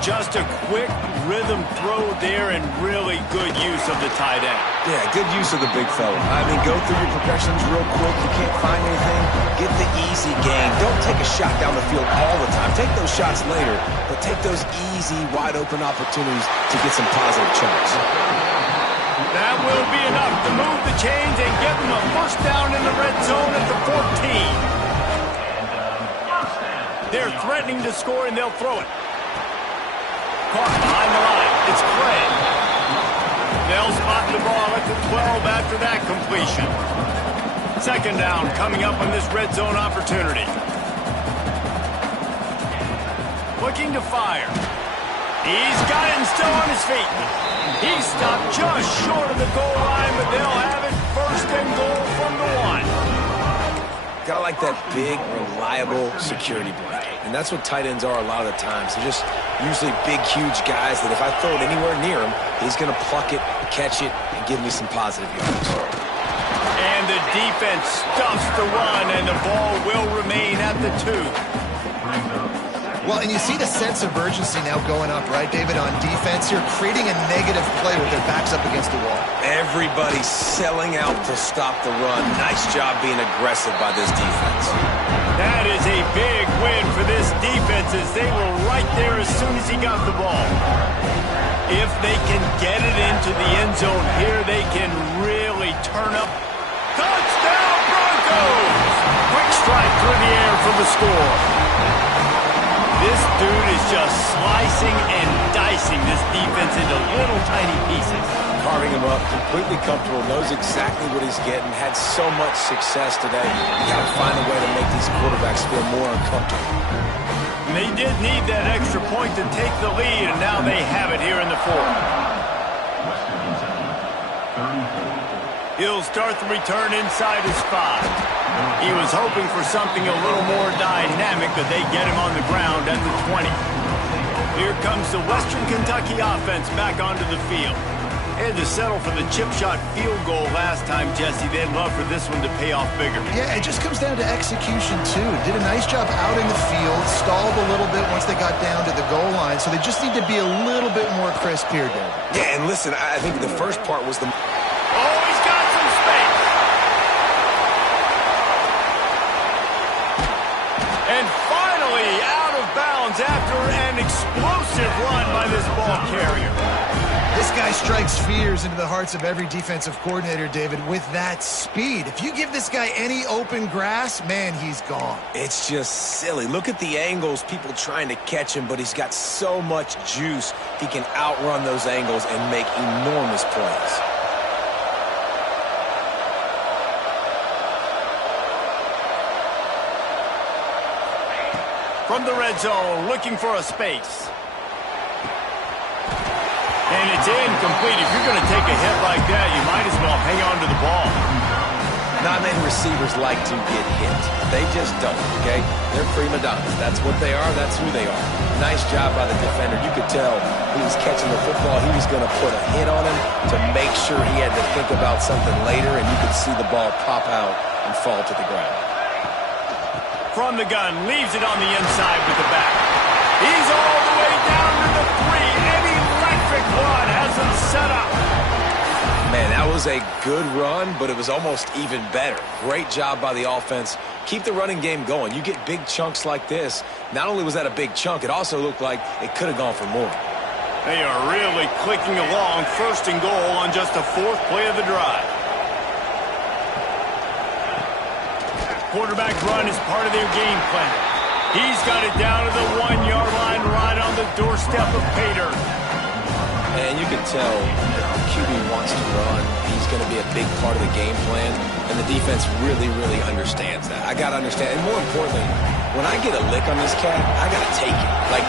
Just a quick rhythm throw there and really good use of the tight end. Yeah, good use of the big fella. I mean, go through your progressions real quick. You can't find anything. Get the easy gain. Don't take a shot down the field all the time. Take those shots later, but take those easy, wide-open opportunities to get some positive chunks. That will be enough to move the chains and give them a first down in the red zone at the 14. They're threatening to score, and they'll throw it. Caught behind the line. It's Craig. They'll spot the ball at the 12 after that completion. Second down coming up on this red zone opportunity. Looking to fire. He's got it and still on his feet. He stopped just short of the goal line, but they'll have it first and goal from the 1. Gotta like that big, reliable security blanket. And that's what tight ends are a lot of the times. They're just usually big, huge guys that if I throw it anywhere near him, he's going to pluck it, catch it, and give me some positive yards. And the defense stuffs the run, and the ball will remain at the 2. Well, and you see the sense of urgency now going up, right, David, on defense here, creating a negative play with their backs up against the wall. Everybody's selling out to stop the run. Nice job being aggressive by this defense. That is a big win for this defense as they were right there as soon as he got the ball. If they can get it into the end zone here, they can really turn up. Touchdown, Broncos! Quick strike through the air for the score. This dude is just slicing and dicing this defense into little tiny pieces. Carving him up, completely comfortable, knows exactly what he's getting, had so much success today. You got to find a way to make these quarterbacks feel more uncomfortable. And they did need that extra point to take the lead, and now they have it here in the 4th. He'll start the return inside his 5. He was hoping for something a little more dynamic, but they get him on the ground at the 20. Here comes the Western Kentucky offense back onto the field. They had to settle for the chip shot field goal last time, Jesse. They'd love for this one to pay off bigger. Yeah, it just comes down to execution, too. Did a nice job out in the field, stalled a little bit once they got down to the goal line, so they just need to be a little bit more crisp here, David. Yeah, and listen, I think the first part was the... Oh, he's got some space. And finally out of bounds after an explosive run by this ball carrier. This guy strikes fears into the hearts of every defensive coordinator, David, with that speed. If you give this guy any open grass, man, he's gone. It's just silly. Look at the angles, people trying to catch him, but he's got so much juice. He can outrun those angles and make enormous plays. From the red zone, looking for a space. And it's incomplete. If you're going to take a hit like that, you might as well hang on to the ball. Not many receivers like to get hit. They just don't, okay? They're prima donnas. That's what they are. That's who they are. Nice job by the defender. You could tell he was catching the football. He was going to put a hit on him to make sure he had to think about something later, and you could see the ball pop out and fall to the ground. From the gun, leaves it on the inside with the back. He's all the way down to the 3. An electric run has him set up. Man, that was a good run, but it was almost even better. Great job by the offense. Keep the running game going. You get big chunks like this. Not only was that a big chunk, it also looked like it could have gone for more. They are really clicking along, 1st and goal on just the 4th play of the drive. Quarterback run is part of their game plan. He's got it down to the 1-yard line right on the doorstep of Pater. And you can tell QB wants to run. He's going to be a big part of the game plan, and the defense really, really understands that. I got to understand, and more importantly, when I get a lick on this cat, I got to take it. Like,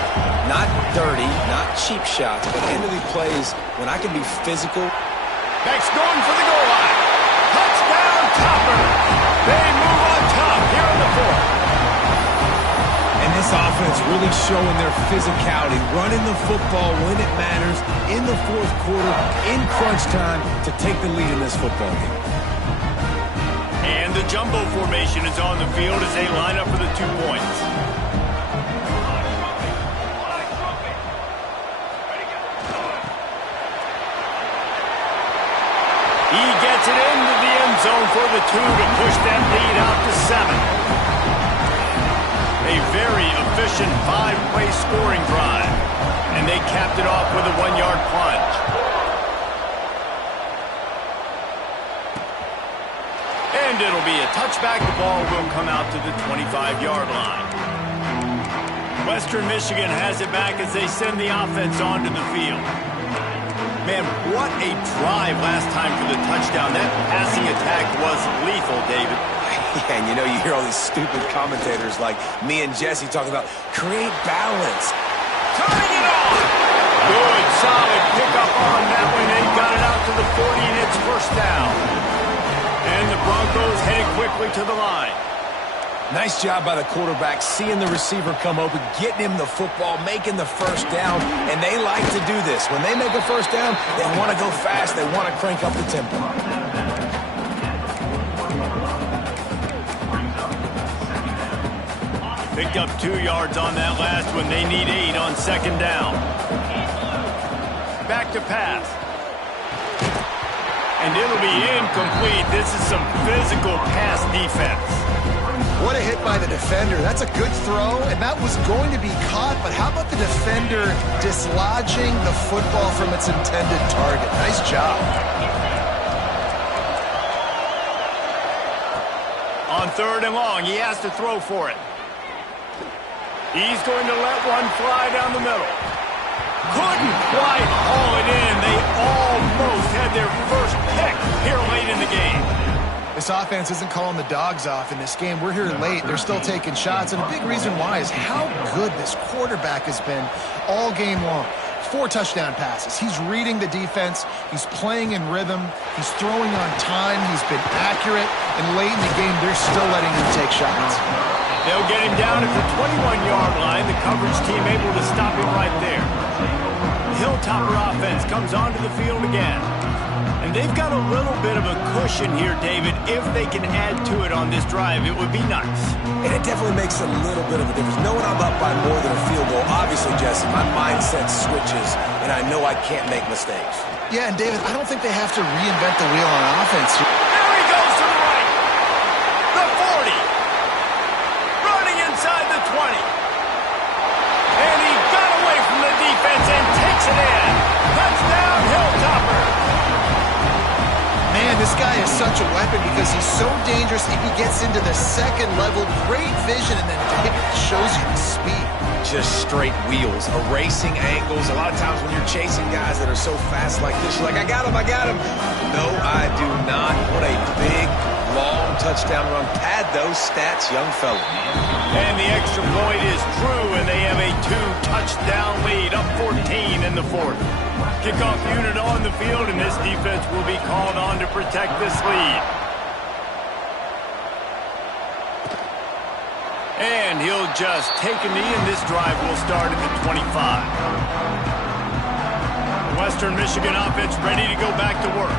not dirty, not cheap shots, but end of the plays, when I can be physical. Next going for the goal line. Touchdown, Topper. They move on top here in the 4th. And this offense really showing their physicality, running the football when it matters, in the 4th quarter, in crunch time, to take the lead in this football game. And the jumbo formation is on the field as they line up for the 2 points. He gets it into the end zone for the 2 to push that lead out to 7. A very efficient 5-play scoring drive. And they capped it off with a 1-yard plunge. And it'll be a touchback. The ball will come out to the 25-yard line. Western Michigan has it back as they send the offense onto the field. Man, what a drive last time for the touchdown. That passing attack was lethal, David. Yeah, and you know, you hear all these stupid commentators like me and Jesse talking about create balance. Turning it on! Good, solid pickup on that one. They got it out to the 40, and it's 1st down. And the Broncos headed quickly to the line. Nice job by the quarterback, seeing the receiver come open, getting him the football, making the 1st down, and they like to do this. When they make a 1st down, they want to go fast, they want to crank up the tempo. Picked up 2 yards on that last one. They need 8 on 2nd down. Back to pass. And it'll be incomplete. This is some physical pass defense. What a hit by the defender. That's a good throw, and that was going to be caught, but how about the defender dislodging the football from its intended target? Nice job. On 3rd and long, he has to throw for it. He's going to let one fly down the middle. Couldn't quite haul it in. They almost had their first pick here late in the game. This offense isn't calling the dogs off in this game. We're here late. They're still taking shots, and a big reason why is how good this quarterback has been all game long. 4 touchdown passes. He's reading the defense. He's playing in rhythm. He's throwing on time. He's been accurate. And late in the game, they're still letting him take shots. They'll get him down at the 21-yard line. The coverage team able to stop him right there. The Hilltopper offense comes onto the field again. And they've got a little bit of a cushion here, David. If they can add to it on this drive, it would be nice. And it definitely makes a little bit of a difference. Knowing I'm up by more than a field goal, obviously, Jesse, my mindset switches, and I know I can't make mistakes. Yeah, and David, I don't think they have to reinvent the wheel on offense here. There he goes to the right. The 40. Running inside the 20. And he got away from the defense and takes it in. Touchdown, Hilltopper. Man, this guy is such a weapon because he's so dangerous. If he gets into the 2nd level, great vision, and then David shows you the speed. Just straight wheels, erasing angles. A lot of times when you're chasing guys that are so fast like this, you're like, I got him. No, I do not. What a big, long touchdown run. Pad those stats, young fella. And the extra point is true, and they have a 2-touchdown lead, up 14 in the 4th. Kickoff unit on the field, and this defense will be called on to protect this lead. And he'll just take a knee, and this drive will start at the 25. The Western Michigan offense ready to go back to work.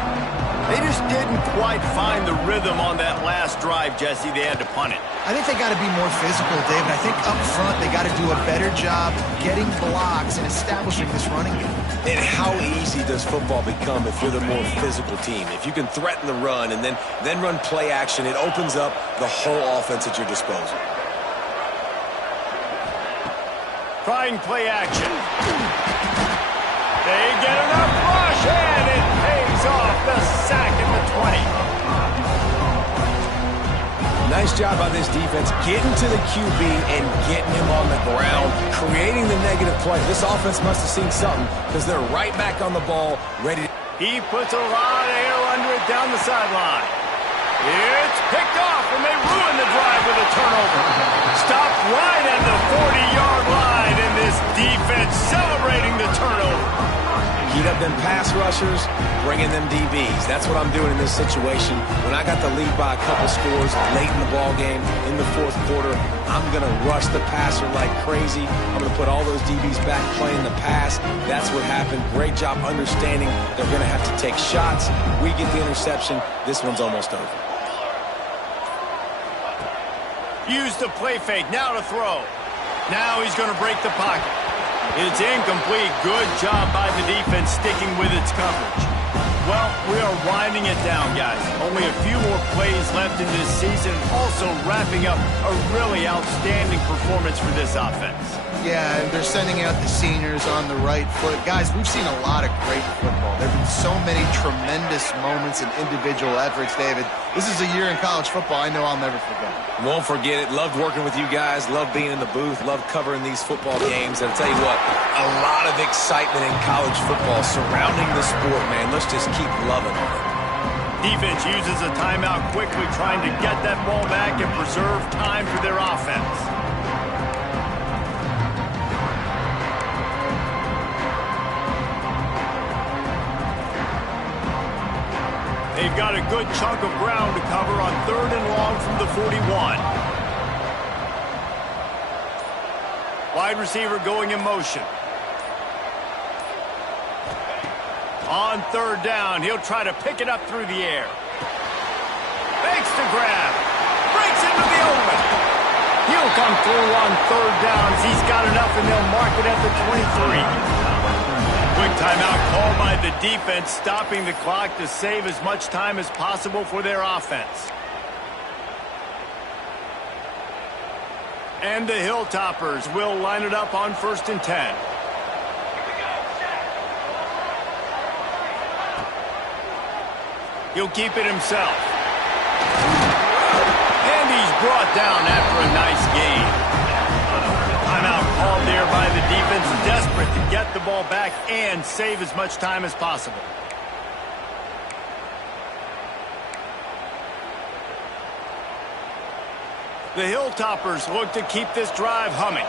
They just didn't quite find the rhythm on that last drive, Jesse. They had to punt it. I think they got to be more physical, David. I think up front they got to do a better job getting blocks and establishing this running game. And how easy does football become if you're the more physical team? If you can threaten the run and then run play action, it opens up the whole offense at your disposal. Trying play action. They get enough rush, and it pays off. The sack at the 20. Nice job by this defense getting to the QB and getting him on the ground, creating the negative play. This offense must have seen something because they're right back on the ball, ready to... He puts a lot of air under it down the sideline. It's picked off, and they ruin the drive with a turnover. Stopped right at the 40-yard line, and this defense celebrating the turnover. Heat up them pass rushers, bringing them DBs. That's what I'm doing in this situation. When I got the lead by a couple scores late in the ball game, in the fourth quarter, I'm going to rush the passer like crazy. I'm going to put all those DBs back playing the pass. That's what happened. Great job understanding they're going to have to take shots. We get the interception. This one's almost over. Used the play fake, now to throw. Now he's going to break the pocket. It's incomplete. Good job by the defense sticking with its coverage. Well, we are winding it down, guys. Only a few more plays left in this season. Also wrapping up a really outstanding performance for this offense. Yeah, and they're sending out the seniors on the right foot. Guys, we've seen a lot of great football. There have been so many tremendous moments and individual efforts, David. This is a year in college football I know I'll never forget. Won't forget it. Loved working with you guys. Loved being in the booth. Loved covering these football games. And I'll tell you what, a lot of excitement in college football surrounding the sport, man. Let's just keep loving it. Defense uses a timeout quickly, trying to get that ball back and preserve time for their offense. They've got a good chunk of ground to cover on 3rd and long from the 41. Wide receiver going in motion. On 3rd down, he'll try to pick it up through the air. Fakes the grab. Breaks into the open. He'll come through on 3rd down as he's got enough, and they'll mark it at the 23. Quick timeout called by the defense, stopping the clock to save as much time as possible for their offense. And the Hilltoppers will line it up on 1st and 10. He'll keep it himself. And he's brought down after a nice gain. Timeout called there by the defense, desperate to get the ball back and save as much time as possible. The Hilltoppers look to keep this drive humming.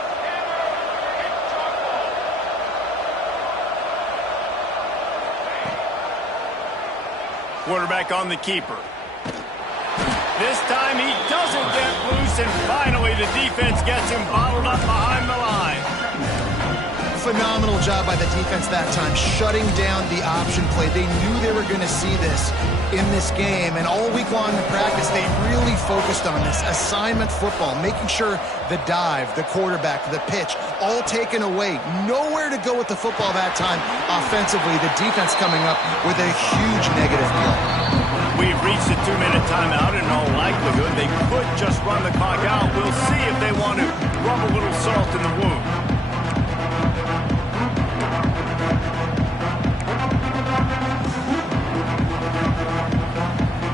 Quarterback on the keeper. This time he doesn't get loose, and finally the defense gets him bottled up behind the line. Phenomenal job by the defense that time, shutting down the option play. They knew they were going to see this in this game, and all week long in practice, they really focused on this assignment football, making sure the dive, the quarterback, the pitch, all taken away. Nowhere to go with the football that time. Offensively, the defense coming up with a huge negative play. We've reached a 2-minute timeout. In all likelihood, they could just run the clock out. We'll see if they want to rub a little salt in the wound.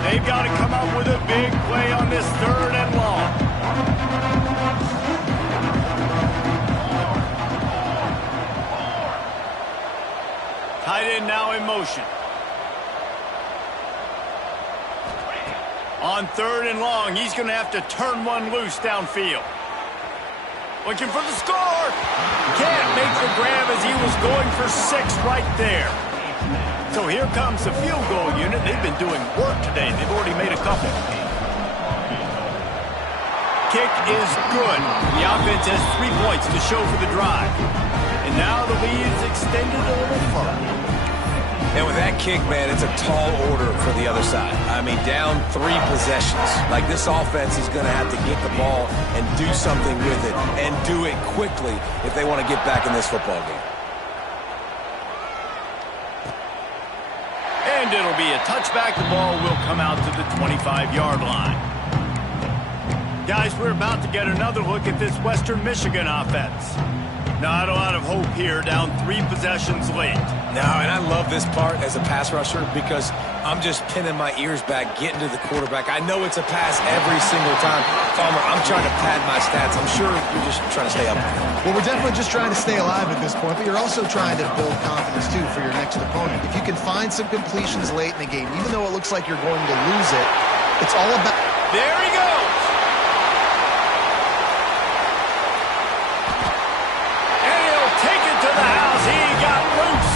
They've got to come up with a big play on this 3rd and long. Tight end now in motion. On 3rd and long, he's going to have to turn one loose downfield. Looking for the score. Can't make the grab as he was going for 6 right there. So here comes the field goal unit. They've been doing work today. They've already made a couple. Kick is good. The offense has 3 points to show for the drive. And now the lead is extended a little further. And with that kick, man, it's a tall order for the other side. I mean, down 3 possessions. Like, this offense is going to have to get the ball and do something with it, and do it quickly if they want to get back in this football game. it'll be a touchback. The ball will come out to the 25-yard line. Guys, we're about to get another look at this Western Michigan offense. Not a lot of hope here, down 3 possessions late. No, and I love this part as a pass rusher because I'm just pinning my ears back, getting to the quarterback. I know it's a pass every single time. Farmer, I'm trying to pad my stats. I'm sure you're just trying to stay up. Well, we're definitely just trying to stay alive at this point, but you're also trying to build confidence, too, for your next opponent. If you can find some completions late in the game, even though it looks like you're going to lose it, it's all about... There he goes! To the house, he got loose.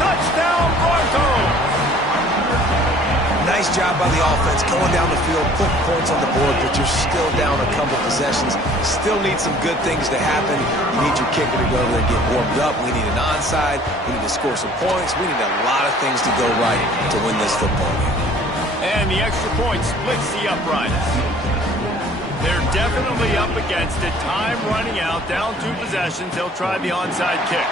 Touchdown, Broncos. Nice job by the offense going down the field, putting points on the board, but you're still down a couple possessions. Still need some good things to happen. You need your kicker to go over there and get warmed up. We need an onside. We need to score some points. We need a lot of things to go right to win this football game. And the extra point splits the uprights. They're definitely up against it. Time running out. Down 2 possessions. They'll try the onside kick.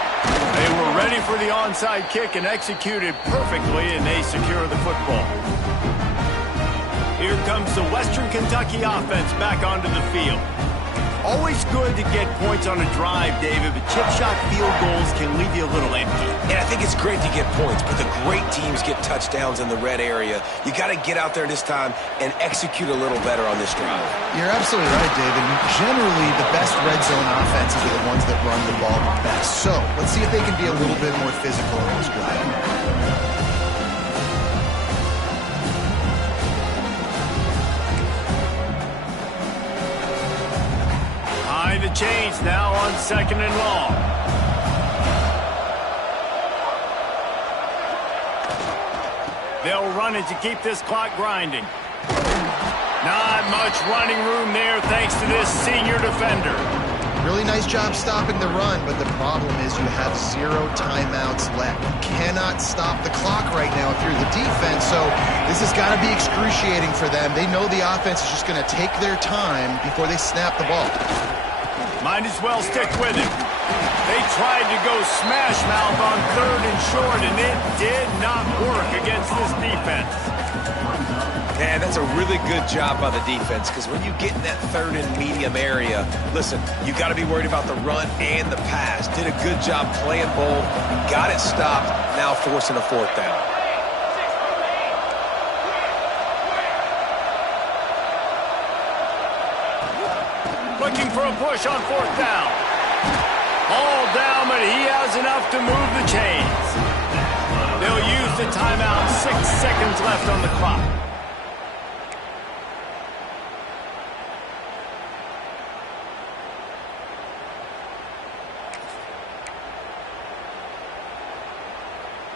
They were ready for the onside kick and executed perfectly, and they secure the football. Here comes the Western Kentucky offense back onto the field. Always good to get points on a drive, David, but chip shot field goals can leave you a little empty. And I think it's great to get points, but the great teams get touchdowns in the red area. You got to get out there this time and execute a little better on this drive. You're absolutely right, David. Generally, the best red zone offenses are the ones that run the ball the best. So, let's see if they can be a little bit more physical on this drive. The change now on 2nd and long. They'll run it to keep this clock grinding. Not much running room there thanks to this senior defender. Really nice job stopping the run, but the problem is you have 0 timeouts left. You cannot stop the clock right now if you're the defense, so this has got to be excruciating for them. They know the offense is just going to take their time before they snap the ball. Might as well stick with it. They tried to go smash mouth on 3rd and short, and it did not work against this defense. Man, that's a really good job by the defense, because when you get in that 3rd and medium area, listen, you got to be worried about the run and the pass. Did a good job playing both, got it stopped, now forcing a 4th down. Looking for a push on 4th down. All down, but he has enough to move the chains. They'll use the timeout. 6 seconds left on the clock.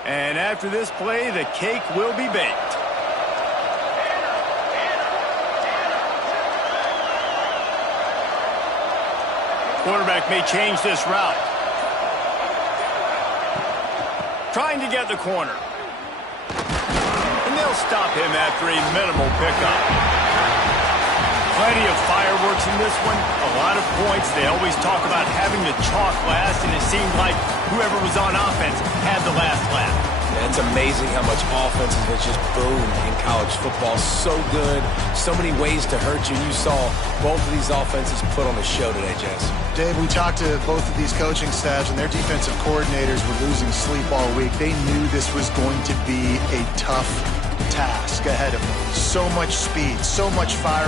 And after this play, the cake will be baked. Quarterback may change this route. Trying to get the corner. And they'll stop him after a minimal pickup. Plenty of fireworks in this one. A lot of points. They always talk about having the chalk last, and it seemed like whoever was on offense had the last laugh. And it's amazing how much offenses have just boomed in college football. So good. So many ways to hurt you. You saw both of these offenses put on a show today, Jess. Dave, we talked to both of these coaching staffs, and their defensive coordinators were losing sleep all week. They knew this was going to be a tough task ahead of them. So much speed, so much fire.